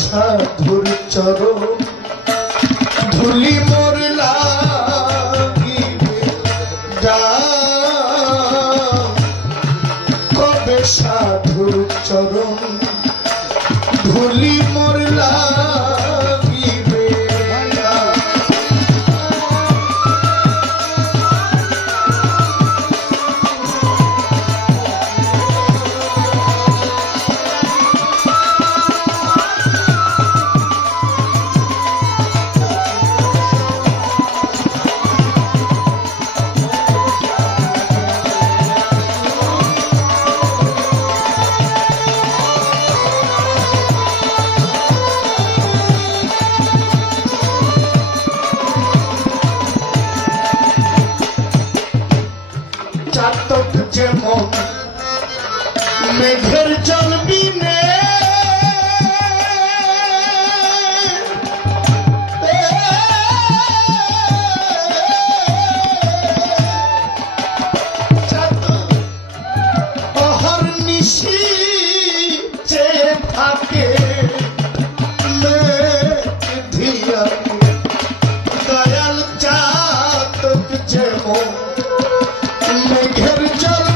সাধুর চরণ ধুলি মোর লাগিবে কবে সাধুর চরণ ধুলি মোর লাগিবে যেমন মেঘের জল বিনে অহর্নিশি চেয়ে থাকে দয়াল চাতক যেমন মেঘের জল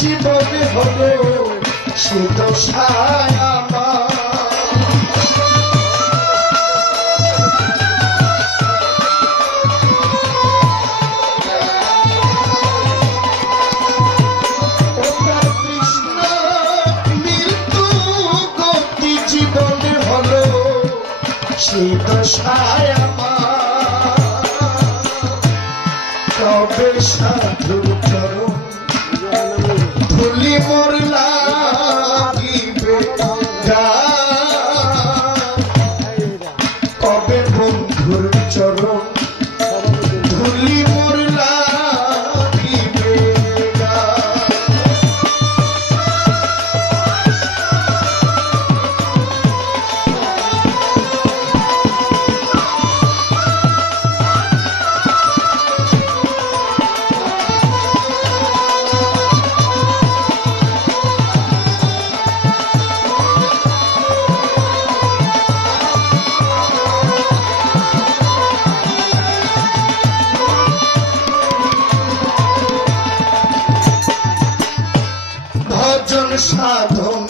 জীবনে হলো সে দশায় কৃষ্ণ মৃত্যু গতি জীবনে হলো সে দশায় তবে সাধুর চরণ ধুলি মোর লাগিবে কবে বন্ধুর চরণ ধুলি মোর লাগিবে সাধন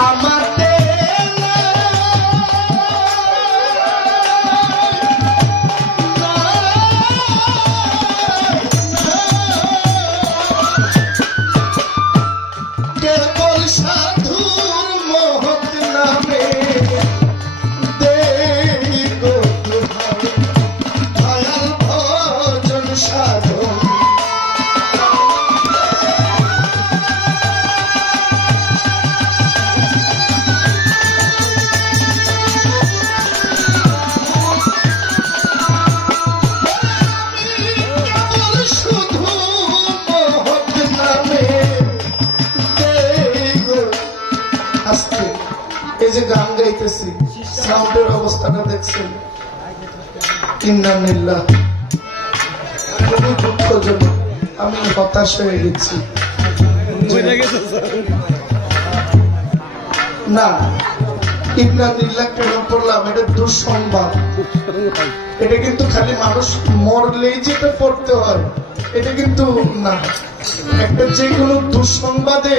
আমাদের কেবল সাধুর মহৎ নামে দয়াল ভজন সাধন এই যে গান গাইতেছি সাউন্ডের অবস্থাটা দেখছেন ইন্নালিল্লাহ খুবই দুঃখজনক আমি হতাশ হয়ে গেছি না ইন্নালিল্লাহ কেন পড়লাম এটা দুঃসংবাদ এটা কিন্তু খালি মানুষ মরলেই যেটা পড়তে হয় এটা কিন্তু না, একটা যে কোনো দুঃসংবাদে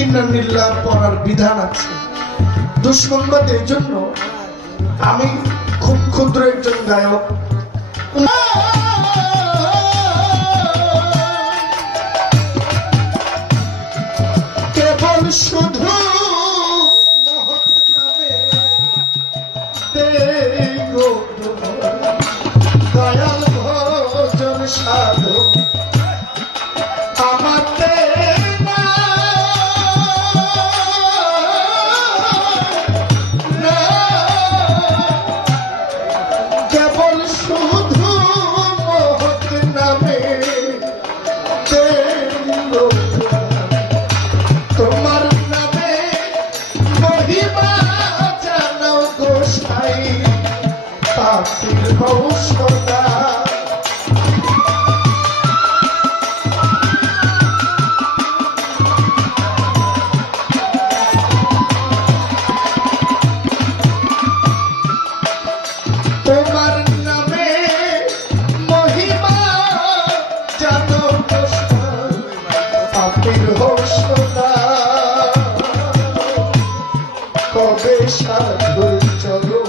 ইন্নালিল্লাহ পড়ার বিধান আছে। দুঃসংবাদের জন্য আমি খুব ক্ষুদ্র একজন গায়ক, কেবল শুধু দয়াল ভজন সাধু আমাকে কেবল শুধু মহৎ নামে তোমার নামে মহিমা জানো গোসাই পাপির ঔষধা। তোমার নামে মহিমা জানো গোসাই পাপির ঔষধা। কবে সাধুর চলো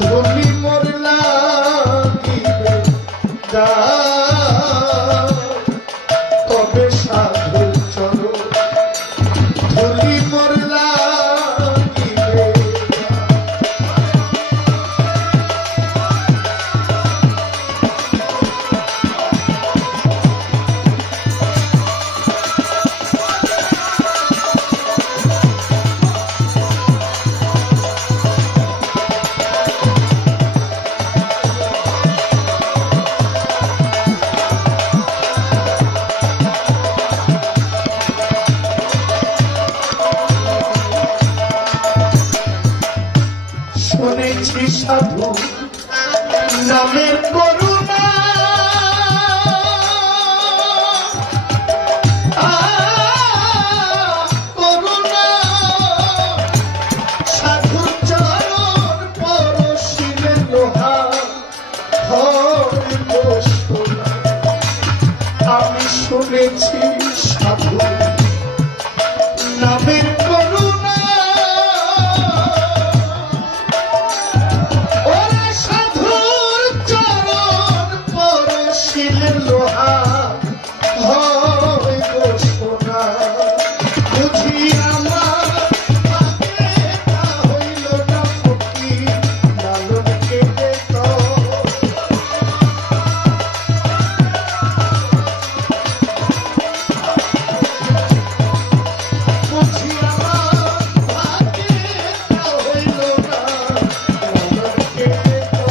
ধুলি মোর লাগিবে কবে সাধুর চলো ধুলি মোর লাগিবে। শুনেছি সাধু নামের করুণা, করুণা সাধু চরণ পরশিলে লোহা হইল সোনা। আমি শুনেছি সাধু নামের করুণা, লোহা হইল সোনা। বুঝি আমার হইল না ফকির লালন কেটে তো বুঝি আমার হইল না লালন কেটে তো।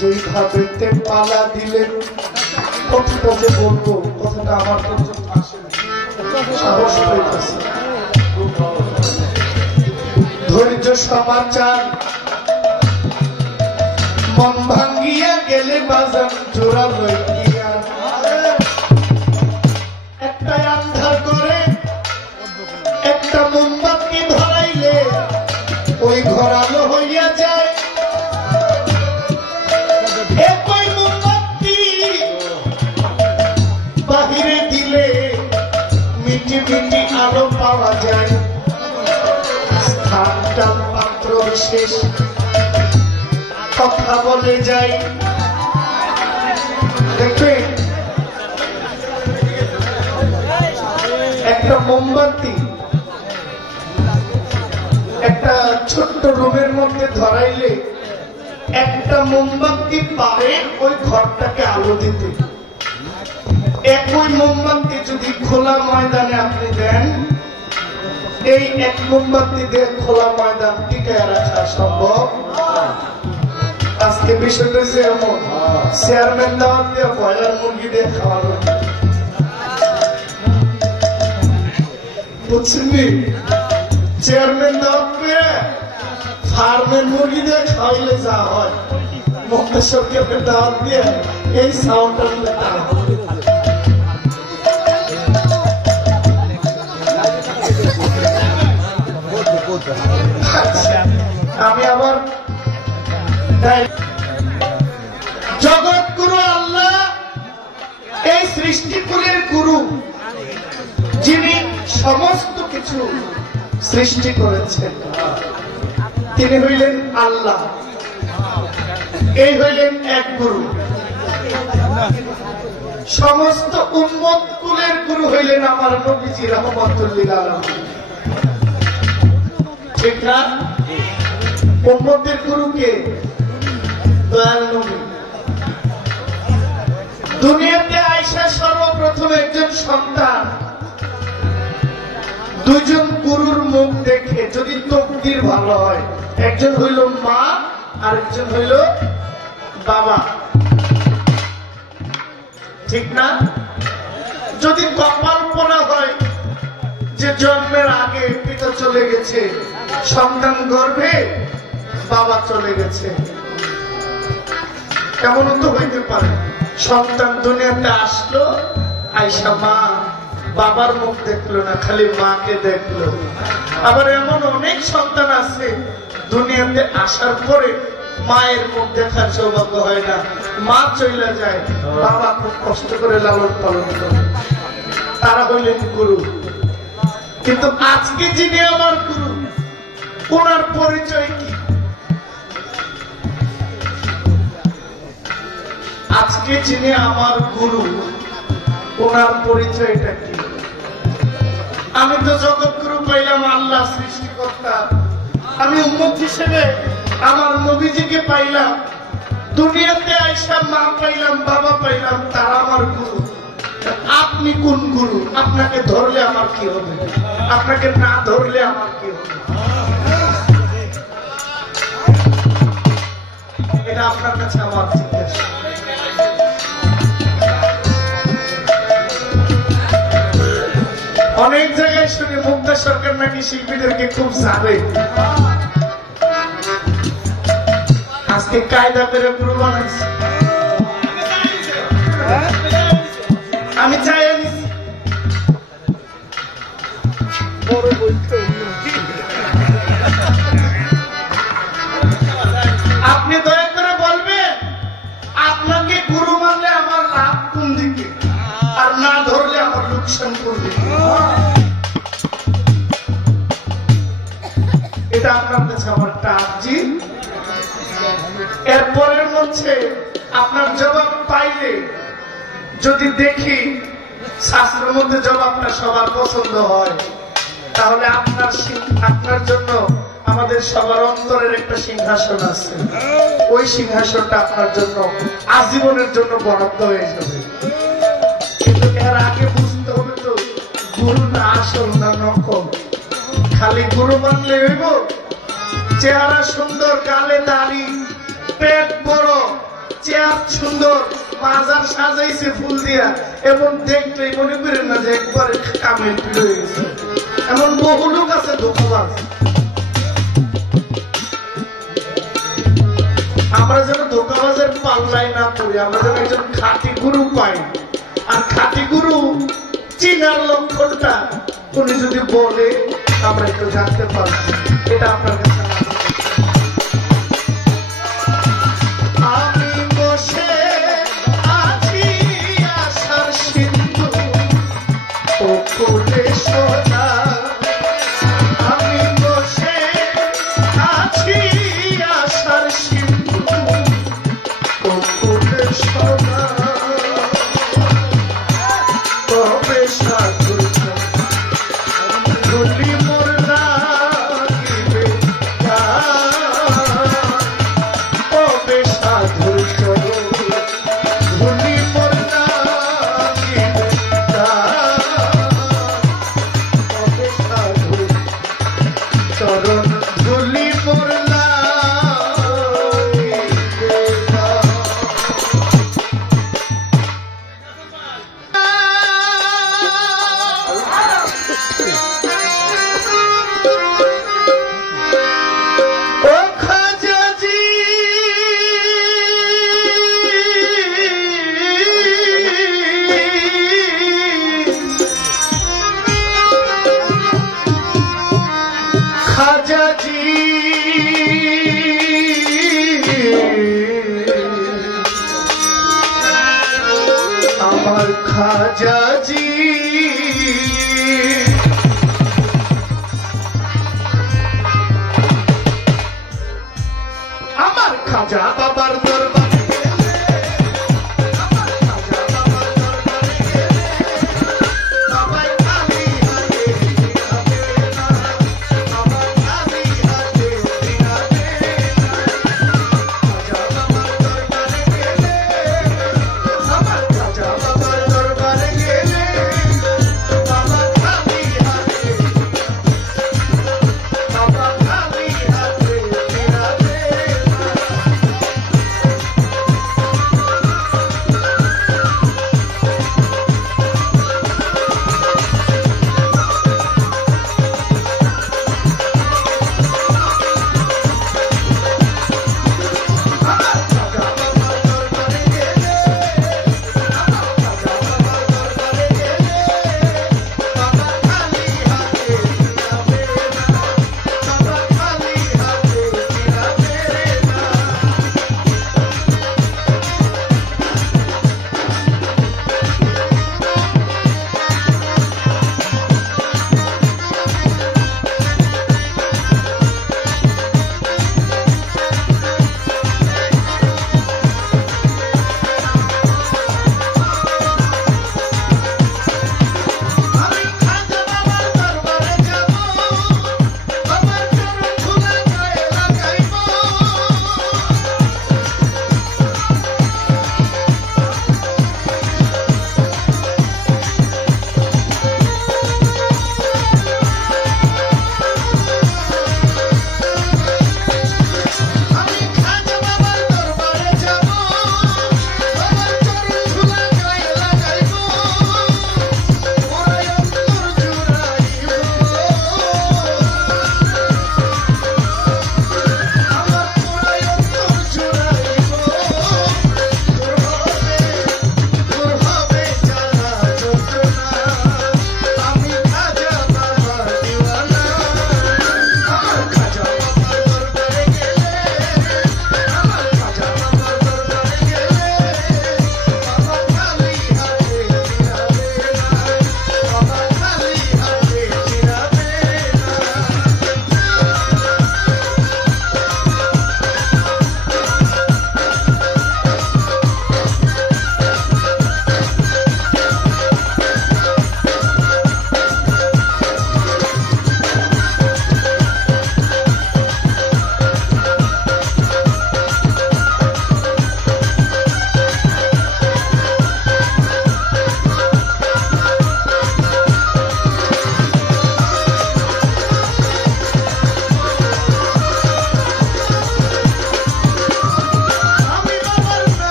যেইভাবে পালা দিলেন, কথাটা যে বলবো কথাটা আমার পর্যন্ত আসেনি, সাহস পাইতেছে। ধৈর্য সমাচার মন ভাঙ্গিয়া গেলে বাজান জোড়া লইয়া একটা আন্ধার করে একটা মোমবাতি ধরাইলে ওই ঘর আলো হইয়া যায়। বাহিরে দিলে মিটি মিটি আলো পাওয়া যায়। স্থানটা পাত্র বিশেষ কথা বলে যাই। দেখবেন একটা মোমবাতি একটা ছোট্ট রুমের মধ্যে ধরাইলে একটা মোমবাতি পারে ওই ঘরটাকে আলো দিতে। একই মোমবাতি যদি খোলা ময়দানে আপনি দেন, এই এক মোমবাতি দিয়ে খোলা ময়দান টিকায় রাখা সম্ভব? আজকে বিষয়টা যে এমন, চেয়ারম্যান দাওয়াত দিয়ে ব্রয়লার মুরগি দিয়ে খাওয়ানো, বুঝছেন? চেয়ারম্যান দাওয়াত দিয়ে ফার্মের মুরগি দিয়ে খাওয়াইলে যা হয়, মুক্তেশ্বরকে দাওয়াত দিয়ে এই সাউন্ডটা আমি আবার জগৎ গুরু আল্লাহ, এই সৃষ্টিকুলের গুরু, যিনি সমস্ত কিছু সৃষ্টি করেছেন, তিনি হইলেন আল্লাহ। এই হইলেন এক গুরু। সমস্ত উম্মত কুলের গুরু হইলেন আমার নবীজি রাহমাতুল লিল আলামিন। ঠিক না? উম্মতের গুরুকে দয়াল নবী। দুনিয়াতে আয়েশা সর্বপ্রথম একজন সন্তান দুইজন গুরুর মুখ দেখে, যদি তকদির ভালো হয়, একজন হইল মা আর একজন হইল বাবা। ঠিক না? যদি কপাল পোড়া হয় যে জন্মের আগে পিতা চলে গেছে, সন্তান গর্ভে বাবা চলে গেছে, এমনও তো হইতে পারে। সন্তান দুনিয়াতে আসলো, আয়েশা মা বাবার মুখ দেখলো না, খালি মাকে দেখলো। আবার এমন অনেক সন্তান আছে দুনিয়াতে আসার পরে মায়ের মুখ দেখার সৌভাগ্য হয় না, মা চলে যায়, বাবা খুব কষ্ট করে লালন পালন করে। তারা হইলেন গুরু। কিন্তু আজকে যিনি আমার গুরু, ওনার পরিচয় কি? আজকে যিনি আমার গুরু, ওনার পরিচয়টা কি? আমি তো জগৎ গুরু পাইলাম আল্লাহ সৃষ্টিকর্তা, আমি উম্মত হিসেবে আমার নবীজিকে পাইলাম, দুনিয়াতে আয়েশা মা পাইলাম, বাবা পাইলাম, তারা আমার গুরু। আপনি কোন গুরু? আপনাকে ধরলে আমার কি হবে? আপনাকে না ধরলে আমার কি হবে? এটা আপনার কাছে আমার জিজ্ঞাসা। অনেক জায়গায় শুনি মুক্তা সরকার নাকি শিল্পীদেরকে খুব জানে। আজকে কায়দা করে গুরু বানাইছে, আমি চাই আপনি দয়া করে বলবেন আপনাকে গুরু মানলে আমার লাভ কোন দিকে, আর না ধরলে আমার লোকসান করবে। এটা আপনার কাছে আমার টার্জি। এরপরের মধ্যে আপনার জবাব পাইলে যদি দেখি শাস্ত্রের মধ্যে জবাবটা সবার পছন্দ হয়, তাহলে আপনার জন্য আমাদের সবার অন্তরের একটা সিংহাসন আছে, ওই সিংহাসনটা আপনার জন্য আজীবনের জন্য বরাদ্দ হয়ে যাবে। কিন্তু এর আগে বুঝতে হবে তো গুরু না আসল না নকল। খালি গুরু মানলে হইব? চেহারা সুন্দর, গালে দাড়ি, পেট বড়, চেয়ার সুন্দর, মাজার সাজাইছে ফুল দিয়া, এমন দেখলেই মনে করেন না যে একবারে কামেল হয়ে গেছে। এমন বহু লোক আছে ধোঁকাবাজ। আমরা যেন ধোঁকাবাজের পাল্লাই না পড়ি, আমরা যেন একজন খাঁটি গুরু পাই। আর খাঁটি গুরু চিনার লক্ষণটা উনি যদি বলে আমরা একটু জানতে পারবো। এটা আপনার কাছে আমি বসে আছি আশার সিন্ধু ও ফুলে সোনা, আমি বসে আছি আশার সিন্ধু ও ফুলে সোনা, তবে সাধু ভুলি মোর লাগিবে তবে সাধু ভুলি মোর লাগিবে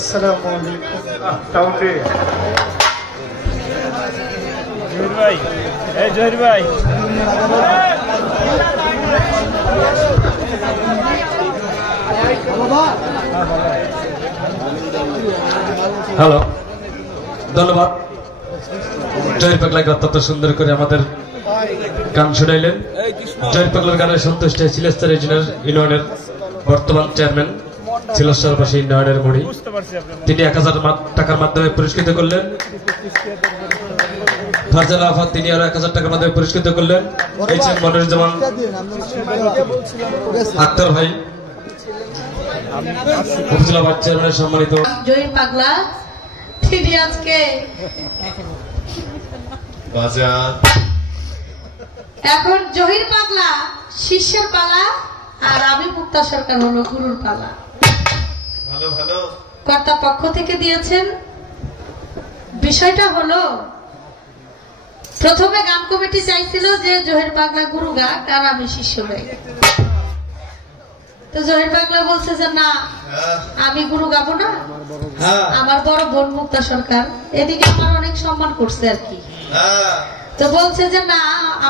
আসসালামু আলাইকুম। তাহলে জহির ভাই, এই জহির ভাই, হ্যালো, ধন্যবাদ। জহির পাগলাকে অত্যন্ত সুন্দর করে আমাদের গান শুনাইলেন। জহির পাগলার গানে সন্তুষ্ট সিলেস্টার ইউনিয়নের বর্তমান চেয়ারম্যান সিলেস্টারবাসী ইউনিয়নের মুড়ি, তিনি 1000 টাকার মাধ্যমে পুরস্কৃত করলেন। ফারজানা আফাদ তিনি আরো 1000 টাকার মাধ্যমে পুরস্কৃত করলেন। এইচএম মনিরুজ্জামান আক্তার ভাই উপজেলা চেয়ারম্যানের সম্মানিত জহির পাগলা, তিনি আজকে এখন জহির পাগলা শিষ্যের পালা আর আমি মুক্তা সরকার হলো গুরুর পালা। ভালো ভালো কর্তা পক্ষ থেকে দিয়েছেন। বিষয়টা হলো প্রথমে গান কমিটি চাইছিল যে জহির পাগলা গুরু গাক আর আমি শিষ্য গাই। তো জহির পাগলা বলছে যে না, আমি গুরু গাবো না, আমার বড় বোন মুক্তা সরকার এদিকে আমার অনেক সম্মান করছে আর কি। তো বলছে যে না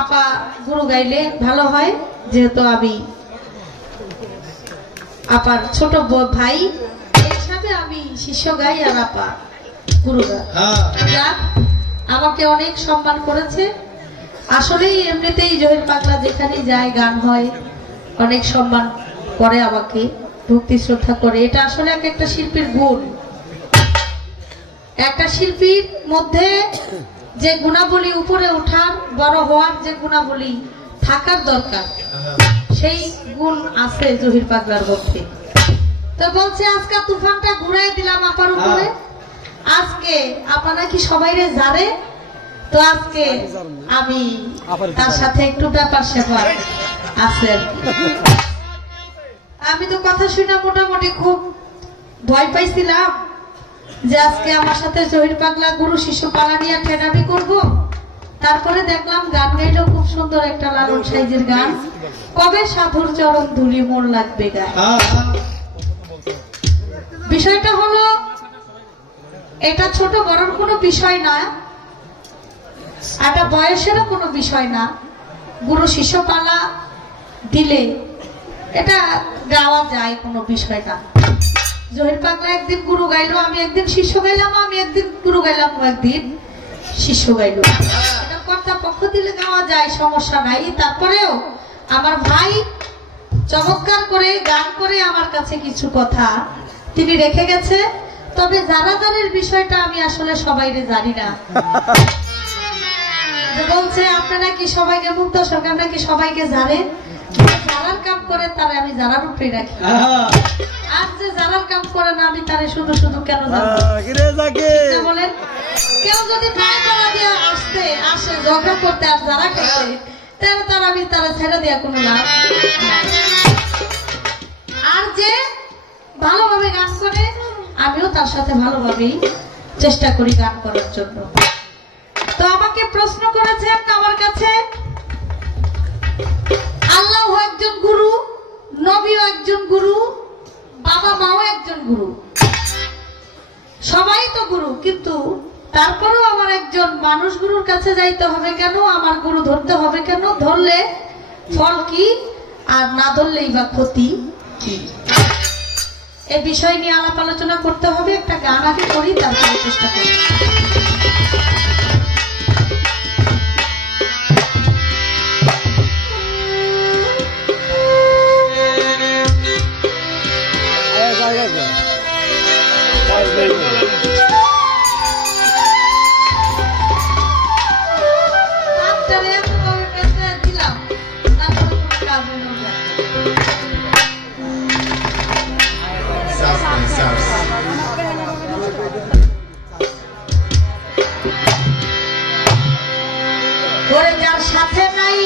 আপা গুরু গাইলে ভালো হয়, যেহেতু আমি আপার ছোট ভাই হিসাবে আমি শিষ্য গাই আর আপা গুরু গাই। আমাকে অনেক সম্মান করেছে। আসলেই এমনিতেই জহির পাগলা যেখানে যায় গান হয় অনেক সম্মান করে, আমাকে ভক্তি শ্রদ্ধা করে। এটা আসলে একটা শিল্পীর গুণ। একটা শিল্পীর মধ্যে যে গুণাবলী উপরে ওঠার বড় হওয়ার যে গুণাবলী থাকার দরকার, সেই গুণ আছে জহির পাগলার মধ্যে। তো বলছে আজকে তুফানটা ঘুরাই দিলাম আপার উপরে, আজকে আপা নাকি সবাই রে জানে। তো আজকে আমি তার সাথে একটু ব্যাপার স্যাপার আছে আর কি। আমি তো কথা শুনে মোটামুটি খুব ভয় পাইছিলাম যে আজকে আমার সাথে জহির পাগলা গুরু শিশু পালা নিয়ে ঠেনামি করবো। তারপরে দেখলাম গান গাইলো খুব সুন্দর একটা লালন সাইজের গান, কবে সাধুর চরণ ধুলি মোর লাগবে গায়ে। বিষয়টা হলো এটা ছোট বড়র কোনো বিষয় না, এটা বয়সেরও কোনো বিষয় না। গুরু শিষ্য পালা দিলে এটা গাওয়া যায়, কোনো বিষয় না। জহির পাগলা একদিন গুরু গাইলো, আমি একদিন শিষ্য গাইলাম, আমি একদিন গুরু গাইলাম, একদিন শিষ্য গাইলো। এটা কর্তা পক্ষ দিলে গাওয়া যায়, সমস্যা নাই। তারপরেও আমার ভাই চমৎকার করে গান করে আমার কাছে কিছু কথা তিনি রেখে গেছে। তবে জানাজানের বিষয়টা আমি আসলে সবাইরে জানি না। বলছে আপনারা কি সবাইকে মুক্তা সরকার নাকি সবাইকে জানে, জানার কাম করে তারা আমি জানার উপরে রাখি। আর যে জানার কাম করে না আমি তারে শুধু শুধু কেন জানবো বলেন? কেউ যদি পায়খানা দিয়ে আসে ঝগড়া করতে আর যারা খেতে, তাহলে তার আমি তারা ছেড়ে দেওয়া কোনো লাভ। আর যে ভালোভাবে গান করে আমিও তার সাথে ভালোভাবেই চেষ্টা করি গান করার জন্য। তো আমাকে প্রশ্ন করেছেন আমার কাছে, আল্লাহ একজন গুরু, নবীও একজন গুরু, বাবা মাও একজন গুরু, সবাই তো গুরু, কিন্তু তারপরেও আমার একজন মানুষ গুরুর কাছে যাইতে হবে কেন, আমার গুরু ধরতে হবে কেন, ধরলে ফল কি আর না ধরলেই বা ক্ষতি কি, এ বিষয় নিয়ে আলাপ আলোচনা করতে হবে। একটা গান আগে করি, তারপরে চেষ্টা করি। যার সাথে নাই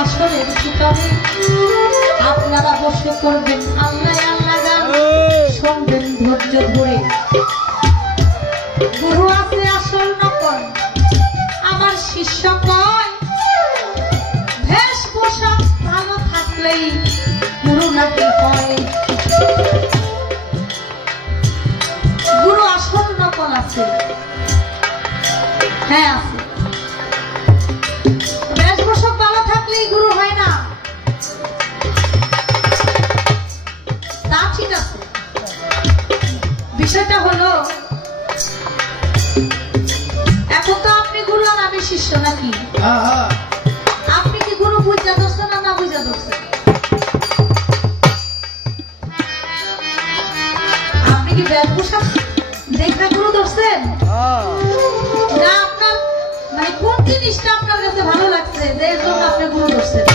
আসরের ভিতরে আপনারা বসে করবেন আল্লাহ আল্লাহ গান, শুনবেন ধৈর্য ধরে। গুরু আছে আসল নকল, আমার শিষ্য কয় বেশভূষা ভালো থাকলেই গুরু নাকি হয়। গুরু আসল নকল আছে, হ্যাঁ আছে। বেশভূষা ভালো থাকলেই গুরু হয় না, তা ঠিক আছে। বিষয়টা হলো এখন তো আপনি গুরু আর আমি শিষ্য নাকি? আপনি কি গুরু বুঝা ধরছেন না না বুঝা ধরছেন? আপনি কি বেশভূষা দেখে গুরু ধরছেন না আপনার মানে কোন জিনিসটা আপনার কাছে ভালো লাগছে যে এর জন্য আপনি গুরু ধরছেন?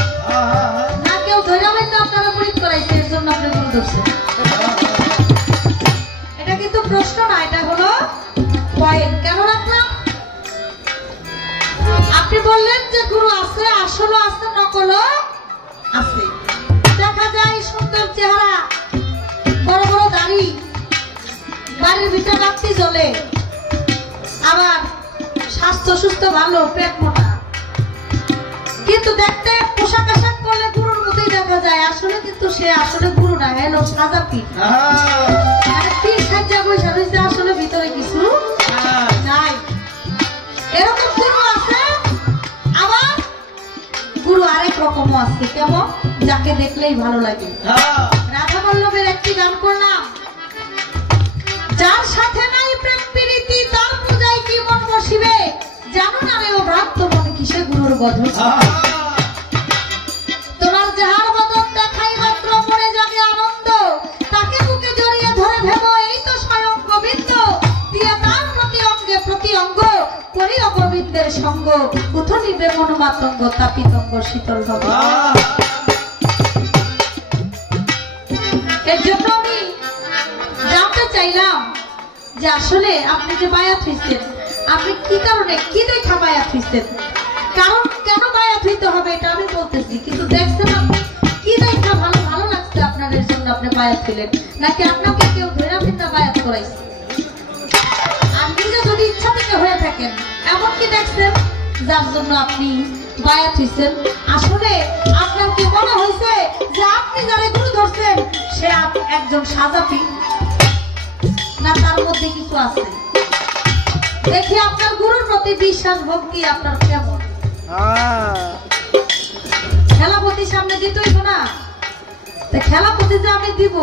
না কেউ ধরাবেন না আপনারা মুরিদ করাইছে এর জন্য আপনি গুরু ধরছেন? এটা কিন্তু প্রশ্ন না, এটা হলো পয়েন্ট। কেন রাখলাম? আপনি বললেন যে গুরু আছে, আসলে আছে, নকলও আছে। দেখা যায় সুন্দর চেহারা, বড় বড় দাড়ি, বাড়ির ভিতরে বাতি জ্বলে, আবার স্বাস্থ্য সুস্থ ভালো, পেট মোটা, কিন্তু দেখতে পোশাক আশাক করলে গুরুর মতোই দেখা যায়। আসলে কিন্তু সে আসলে গুরু না, হ্যালো সাজা পীর। মানে পীর সাজা বৈশা রয়েছে, আসলে ভিতরে কিছু নাই। এরকম গুরু আছে, আবার গুরু আরেক রকমও আছে। কেমন? যাকে দেখলেই ভালো লাগে। রাধা বল্লভের একটি গান করলাম, যার সাথে নাই প্রেম প্রীতি তার পূজায় কি মন বসিবে, জানো না রে ও ভ্রান্ত মন কিসে গুরুর বধন। তোমার যাহার বদন দেখাই মাত্র মনে জাগে আনন্দ, তাকে বুকে জড়িয়ে ধরে ভেবো এই তো স্বয়ং গোবিন্দ, দিয়ে তার প্রতি অঙ্গে প্রতি অঙ্গ করি অগোবিন্দের সঙ্গ, কোথা নিবে মন মাতঙ্গ তাপিতঙ্গ শীতল হবে। এর জন্য আমি জানতে চাইলাম যে আসলে আপনি যে বায়াত হইছেন, আপনি কি কারণে কি দেখা বায়াত হইছেন? কারণ কেন বায়াত হইতে হবে এটা আমি বলতেছি, কিন্তু দেখছেন আপনি কি দেখা ভালো ভালো লাগছে আপনার, এর জন্য আপনি বায়াত হইলেন, নাকি আপনাকে কেউ ধরে ফিরতে বায়াত করাইছে? আর নিজে যদি ইচ্ছা থেকে হয়ে থাকেন, এমন কি দেখছেন যার জন্য আপনি বায়াত হইছেন? আসলে আপনার কি মনে হয়েছে যে আপনি যারা গুরু ধরছেন সে একজন সাজাপি, না তার মধ্যে কিছু আছে? দেখি আপনার গুরুর প্রতি বিশ্বাস ভক্তি আপনার কেমন। খেলাপতি সামনে দিতই না, খেলাপতি যে আমি দিব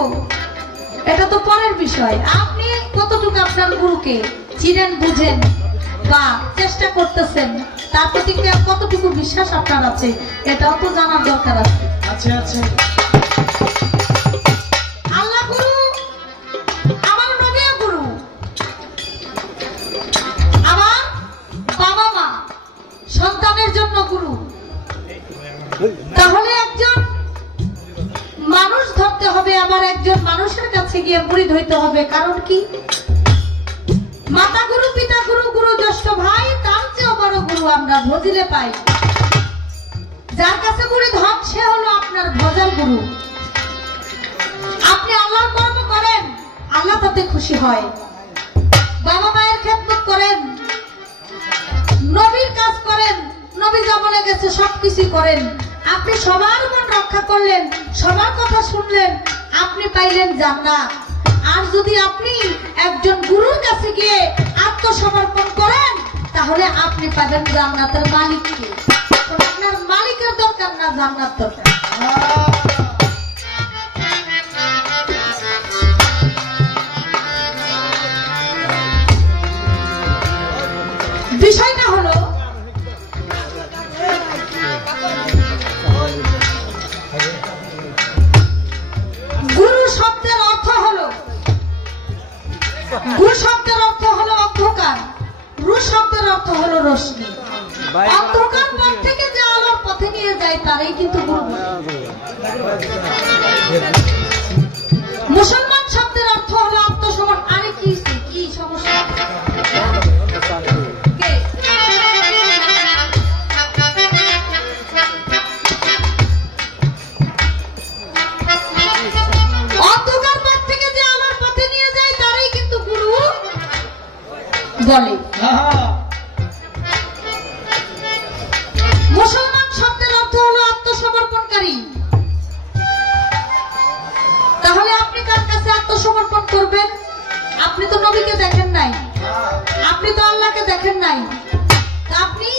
এটা তো পরের বিষয়। আপনি কতটুকু আপনার গুরুকে চিনেন, বুঝেন বা চেষ্টা করতেছেন, তার প্রতি কতটুকু বিশ্বাস আপনার আছে এটাও তো জানার দরকার আছে। আছে আল্লাহ গুরু, আমার নবী গুরু, আমার বাবা মা সন্তানের জন্য গুরু। তাহলে একজন মানুষ ধরতে হবে, আবার একজন মানুষের কাছে গিয়ে মুরিদ হইতে হবে। কারণ কি? মাতা গুরু, পিতা গুরু, গুরু জ্যেষ্ঠ ভাই, তার চেয়েও বড় গুরু আমরা ভজিলে পাই। যার কাছে মুরিদ হন সে হলো আপনার ভজাল গুরু। আপনি আল্লাহর কর্ম করেন, আল্লাহ তাতে খুশি হয়। বাবা মায়ের খেদমত করেন, নবীর কাজ করেন, নবী যা বলে গেছে সবকিছু করেন। আপনি সবার মন রক্ষা করলেন, সবার কথা শুনলেন, আপনি পাইলেন জান্নাত। আর যদি আপনি একজন গুরুর কাছে গিয়ে আত্মসমর্পণ করেন, তাহলে আপনি পাবেন জান্নাতের মালিককে। আপনার মালিকের দরকার না, জান্নাত দরকার। বিষয়টা হলো গুরু শব্দের অর্থ হলো, গুরু শব্দের অর্থ হলো অন্ধকার, রু শব্দের অর্থ হলো রশ্মি। অন্ধকার পথ থেকে যে আলোর পথে নিয়ে যায় তারাই কিন্তু গুরু। মুসলমান শব্দের অর্থ হলো আত্মসমর্পণ। আরে কি সমস্যা? বলে। মুসলমান শব্দের অর্থ হলো আত্মসমর্পণকারী। তাহলে আপনি কার কাছে আত্মসমর্পণ করবেন? আপনি তো নবীকে দেখেন নাই, আপনি তো আল্লাহকে দেখেন নাই, আপনি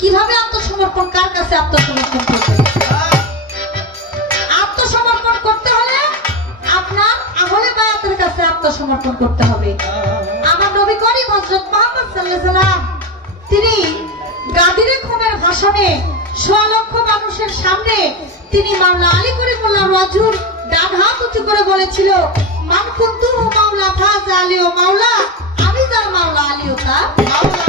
কিভাবে আত্মসমর্পণ, কার কাছে আত্মসমর্পণ করবেন? আত্মসমর্পণ করতে হলে আপনার আহলে বায়াতের কাছে আত্মসমর্পণ করতে হবে। আমার নবী করিম হযরত মুহাম্মদ সাল্লাল্লাহু আলাইহি ওয়াসাল্লাম তিনি গাদিরে খুমের ভাষণে 100 লক্ষ মানুষের সামনে তিনি মাওলা আলী করিমুল্লাহ রাজুর ডান হাত উঁচু করে বলেছিল, মান কুনতু মাওলা ফাজা আলী ও মাওলা, আমি যার মাওলা আলী ও তার মাওলা।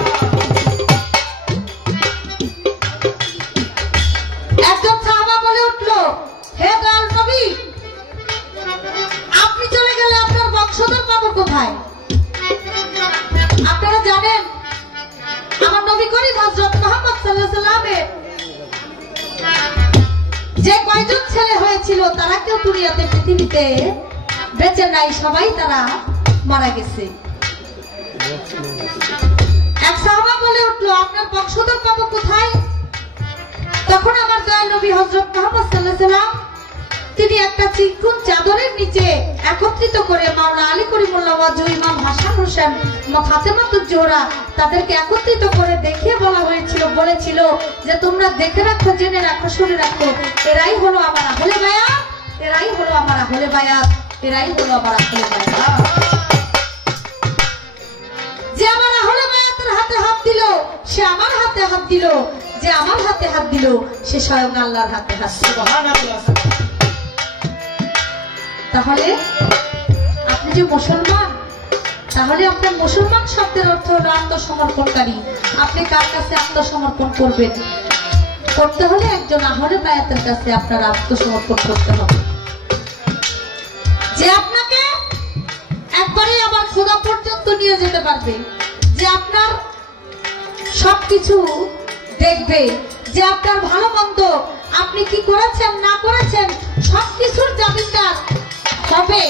একজন সাহাবা বলে উঠলো, হে দয়াল নবী, আপনি চলে গেলে আপনার বংশধর পাবো কোথায়? আপনারা জানেন আমার নবী করিম হযরত মুহাম্মদ সাল্লাল্লাহু আলাইহি ওয়াসাল্লামের যে কয়জন ছেলে হয়েছিল তারা কেউ দুনিয়াতে পৃথিবীতে বেঁচে নাই, সবাই তারা মারা গেছে। এক সাহাবা বলে উঠলো, আপনার বংশধর পাবো কোথায়? তখন আমার দয়াল নবী হযরত মুহাম্মদ সাল্লাল্লাহু আলাইহি ওয়াসাল্লাম তিনি একটা চিকন চাদরের নিচে একত্রিত করে মাওলা আলী করিমুল্লাহ ওয়াজহ, ইমাম হাসান হোসেন, ফাতেমাতুজ জোহরা তাদেরকে একত্রিত করে দেখিয়ে বলা হয়েছিল, বলেছিল যে তোমরা দেখে রাখো, জেনে রাখো, শুনে রাখো, এরাই হলো আমার আহলে বায়াত, এরাই হলো আমার আহলে বায়াত, এরাই হলো আমার আহলে বায়াত। যে আমার আহলে বায়াতের হাতে হাত দিল সে আমার হাতে হাত দিল, যে আমার হাতে হাত দিল সে স্বয়ং আল্লাহর হাতে হাত দিল। সুবহানাল্লাহ। তাহলে আপনি যে মুসলমান, তাহলে আপনার মুসলমান শব্দের অর্থ হলো আত্মসমর্পণকারী। আপনি কার কাছে আত্মসমর্পণ করবেন? করতে হলে একজন আহলে বায়াতের কাছে আপনার আত্মসমর্পণ করতে হবে, যে আপনাকে একবারে আবার খোদা পর্যন্ত নিয়ে যেতে পারবে, যে আপনার সবকিছু দেখবে, যে আপনার ভালো মন্দ আপনি কি করেছেন না করেছেন সবকিছুর জামিনদার হবে।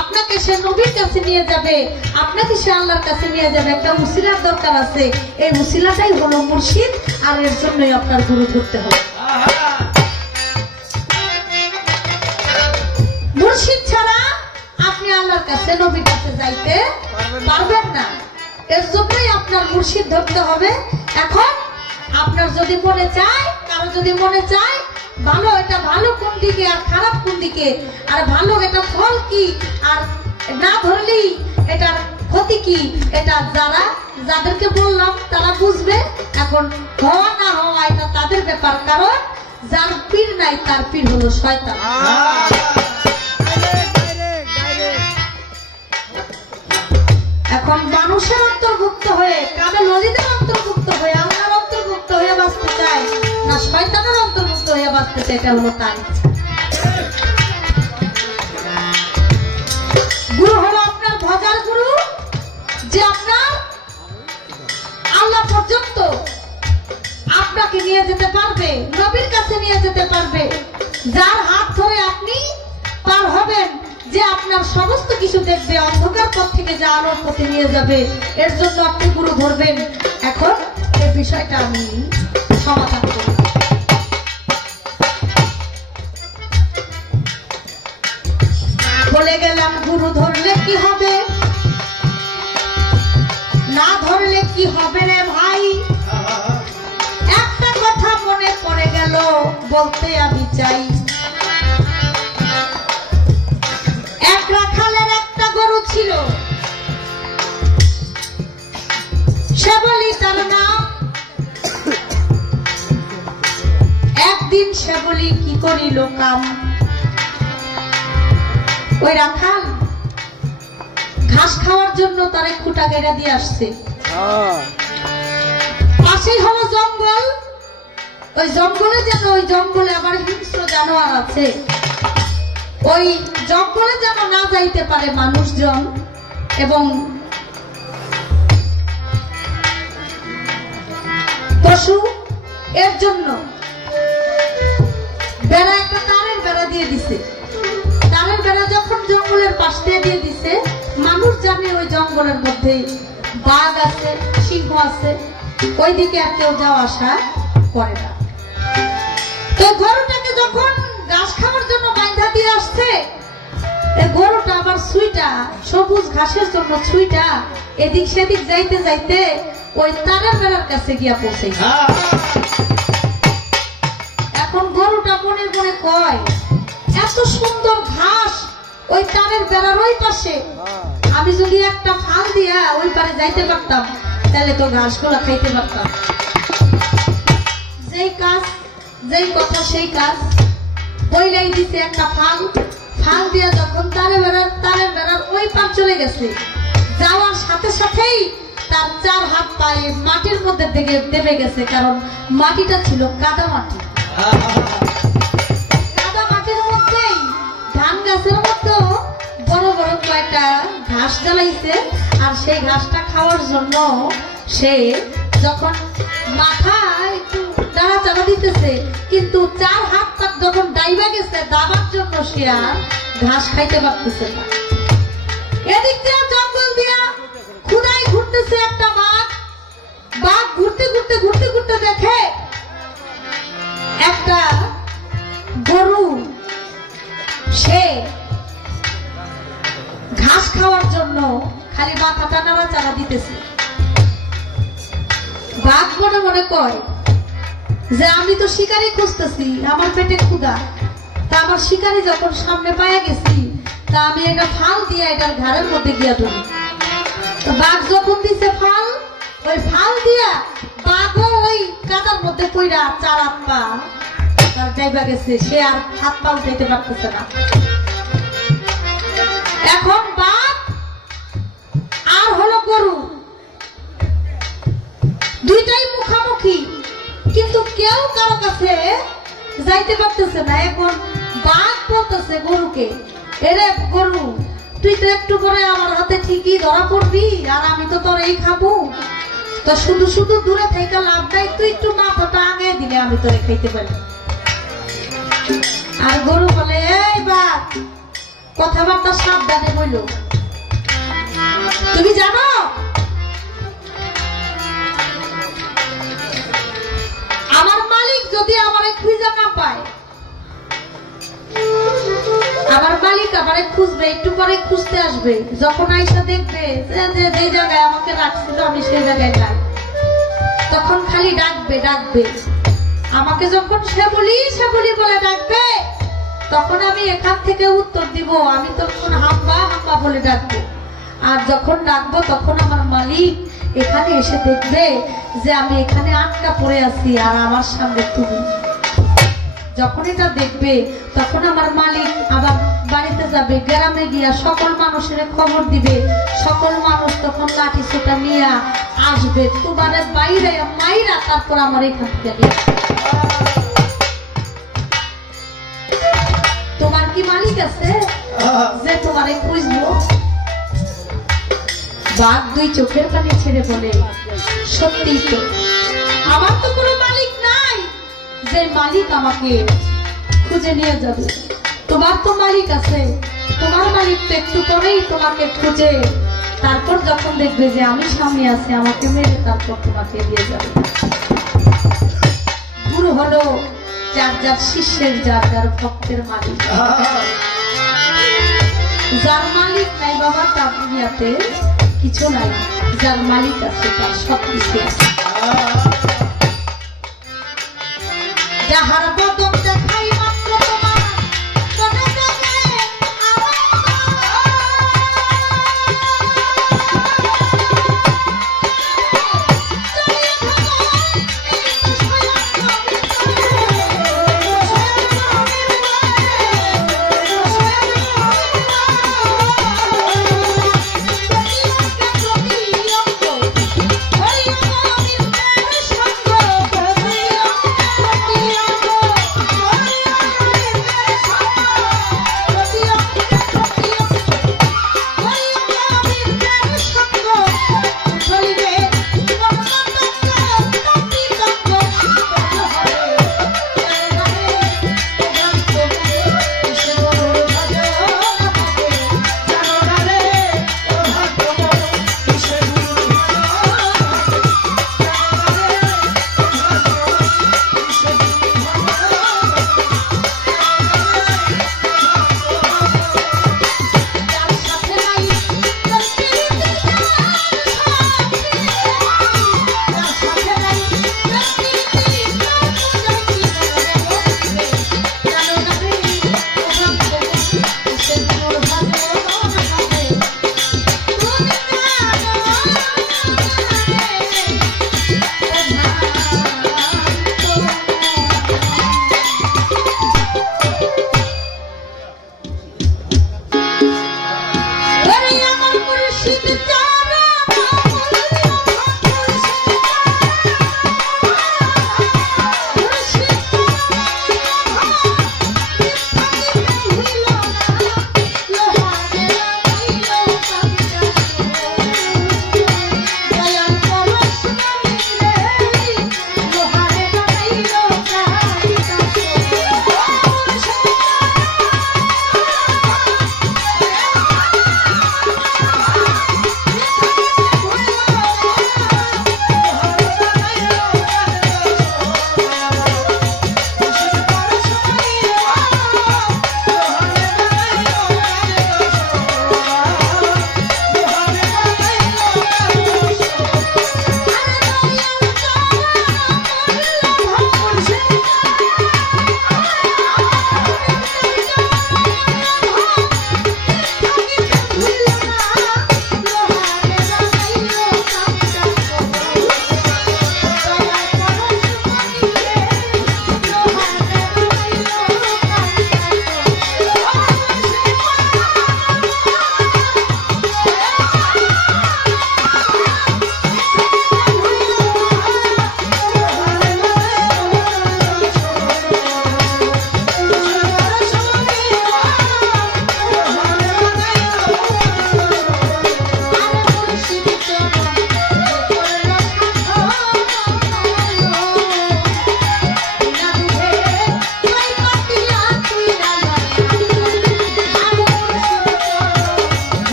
আপনাকে সে নবীর কাছে নিয়ে যাবে, আপনাকে সে আল্লাহর কাছে নিয়ে যাবে। একটা উসিলার দরকার আছে, এই উসিলাটাই হলো মুর্শিদ, আর এর জন্যই আপনার গুরু ধরতে হবে। মুর্শিদ ছাড়া আপনি আল্লাহর কাছে, নবীর কাছে যাইতে পারবেন না। এর জন্যই আপনার মুর্শিদ ধরতে হবে। এখন আপনার যদি মনে চায়, কারো যদি মনে চায় ভালো, এটা ভালো কোন দিকে আর খারাপ কোন দিকে, আর ভালো এটা ফল কি, আর না ধরলেই এটার ক্ষতি কি, এটা যাদেরকে বললাম তারা বুঝবে। এখন হওয়া না হওয়া এটা তাদের ব্যাপার, কারণ যার পীর নাই তার পীর হলো শয়তান। এখন মানুষের অন্তর্ভুক্ত হয়ে, কামেল ওলিদের অন্তর্ভুক্ত হয়ে, আল্লাহর অন্তর্ভুক্ত হয়ে বাঁচতে চায় না শয়তানের অন্তর্ভুক্ত হয়ে বাঁচতে চায়, এটা হলো তার ইচ্ছা। গুরু হলো আপনার ভজার গুরু, যে আপনার আল্লাহ পর্যন্ত আপনাকে নিয়ে যেতে পারবে, নবীর কাছে নিয়ে যেতে পারবে, যার হাত ধরে আপনি পার হবেন, যে আপনার সমস্ত কিছু দেখবে, অন্ধকার পথ থেকে যা আলোর পথে নিয়ে যাবে। এর জন্য আপনি গুরু ধরবেন। এখন এই বিষয়টা আমি সমাধান করি। বলে গেলাম গুরু ধরলে কি হবে, না ধরলে কি হবে রে ভাই। একটা কথা মনে পড়ে গেল, বলতে আমি চাই। এক রাখালের একটা গরু ছিল, সে বলি তার নাম। একদিন সে বলি কি করিল কাম, ওই রাখাল ঘাস খাওয়ার জন্য তার খুঁটা গেড়া দিয়ে আসছে। পাশেই হলো জঙ্গল, ওই জঙ্গলে যেন, ওই জঙ্গলে আবার হিংস্র জানোয়ার আছে, ওই জঙ্গলে যেন না যাইতে পারে মানুষজন এবং পশু। এর জন্য বেড়া, একটা তারের বেড়া দিয়ে দিছে। তারের বেড়া যখন জঙ্গলের পাশ দিয়ে দিছে, মানুষ জানে ওই জঙ্গলের মধ্যে বাঘ আছে, সিংহ আছে, ওইদিকে আর কেউ যাওয়া আসা করে না। তো গরুটাকে যখন ঘাস খাওয়ার জন্য বাঁধা দিয়ে আসছে, গরুটা আবার ছুইটা সবুজ ঘাসের জন্য ছুইটা এদিক সেদিক যাইতে যাইতে ওই তারের বেড়ার কাছে গিয়া পৌঁছে। এখন গরুটা মনে মনে কয়, এত সুন্দর ঘাস ওই তারের বেড়ার ওই পাশে, আমি যদি একটা ফাল দিয়া ওই পারে যাইতে পারতাম তাহলে তো ঘাসগুলা খাইতে পারতাম। যেই কাজ, যেই কথা সেই কাজ, বইলাই দিতে একটা ফাল দিয়া যখন তারের বেড়ার ওই পার চলে গেছে, যাওয়ার সাথে সাথেই তার 4 হাত পায়ে মাটির মধ্যে দেবে গেছে, কারণ মাটিটা ছিল কাদা মাটি। কাদা মাটির মধ্যেই ধান গাছের মধ্যেও বড় বড় কয়েকটা ঘাস জ্বালাইছে, আর সেই ঘাসটা খাওয়ার জন্য সে যখন মাথা একটু নাড়াচাড়া দিতেছে, কিন্তু 4 হাত তার যখন ডাইবা গেছে দাবার জন্য সে আর ঘাস খাইতে পারতেছে না। এদিক দিয়ে জঙ্গল দিয়া খুদাই ঘুরতেছে একটা বাঘ। বাঘ ঘুরতে ঘুরতে ঘুরতে ঘুরতে দেখে একটা গরু, সে ঘাস খাওয়ার জন্য খালি মাথাটা নাড়াচাড়া দিতেছে। বাঘ মনে মনে কয় যে আমি তো শিকারি খুঁজতেছি, আমার পেটে ক্ষুধা, তা আমার শিকারি যখন সামনে পায়ে গেছি, তা আমি একটা ফাল দিয়ে এটার ঘাড়ের মধ্যে গিয়া ধরি। তো বাঘ যখন দিছে ফাল, ওই ফাল দিয়া বাঘও ওই কাদার মধ্যে পইরা 4 হাত পা তার যাইবা গেছে, সে আর হাত পা উঠাইতে পারতেছে না। এখন বাঘ আর হলো গরু, দুইটাই মুখামুখি, কিন্তু কেউ কারো কাছে যাইতে পারতেছে না। এখন বাঘ বলতেছে গরুকে, এরে গরু, তুই তো একটু পরে আমার হাতে ঠিকই ধরা পড়বি, আর আমি তো তোর এই খাবো, তো শুধু শুধু দূরে থেকে লাভ নাই, তুই একটু মাথাটা আগে দিলে আমি তোরে খাইতে পারি। আর গরু বলে, এই বাঘ, কথাবার্তা সাবধানে বললো, তুমি জানো আমার মালিক যদি আমার খুঁজে না পায়, আমার মালিক আমারে খুঁজবে, একটু পরে খুঁজতে আসবে, যখন আইসা দেখবে যে জায়গায় আমাকে রাখছিল আমি সেই জায়গায় নাই, তখন খালি ডাকবে ডাকবে আমাকে। যখন সে বলি বলে ডাকবে, তখন আমি এখান থেকে উত্তর দিব, আমি তখন হাম্বা হাম্বা বলে ডাকবো। আর যখন ডাকবো তখন আমার মালিক এখানে এসে দেখবে যে আমি এখানে আটকা পড়ে আছি, আর আমার সামনে তুমি। যখন এটা দেখবে তখন আমার মালিক আবার বাড়িতে যাবে, গ্রামে গিয়া সকল মানুষের খবর দিবে, সকল মানুষ তখন লাঠি ছোটা নিয়ে আসবে, তোমার বাইরে মাইরা তারপর আমার এখান থেকে। তোমার কি মালিক আছে যে তোমার খুঁজবো? বাঘ 2 চোখের পানি ছেড়ে বলে, সত্যি তো, আমার তো কোনো মালিক নাই যে মালিক আমাকে খুঁজে নিয়ে যাবে। তোমার তো মালিক আছে, তোমার মালিক তো একটু পরেই তোমাকে খুঁজে তারপর যখন দেখবে যে আমি সামনে আছি, আমাকে মেরে তারপর তোমাকে দিয়ে যাবে। গুরু হলো যার যার শিষ্যের, যার যার ভক্তের মালিক। যার মালিক নাই বাবা, তার দুনিয়াতে কিছু নাই, যার মালিক আছে তার সবকিছু আছে। যাহার বদন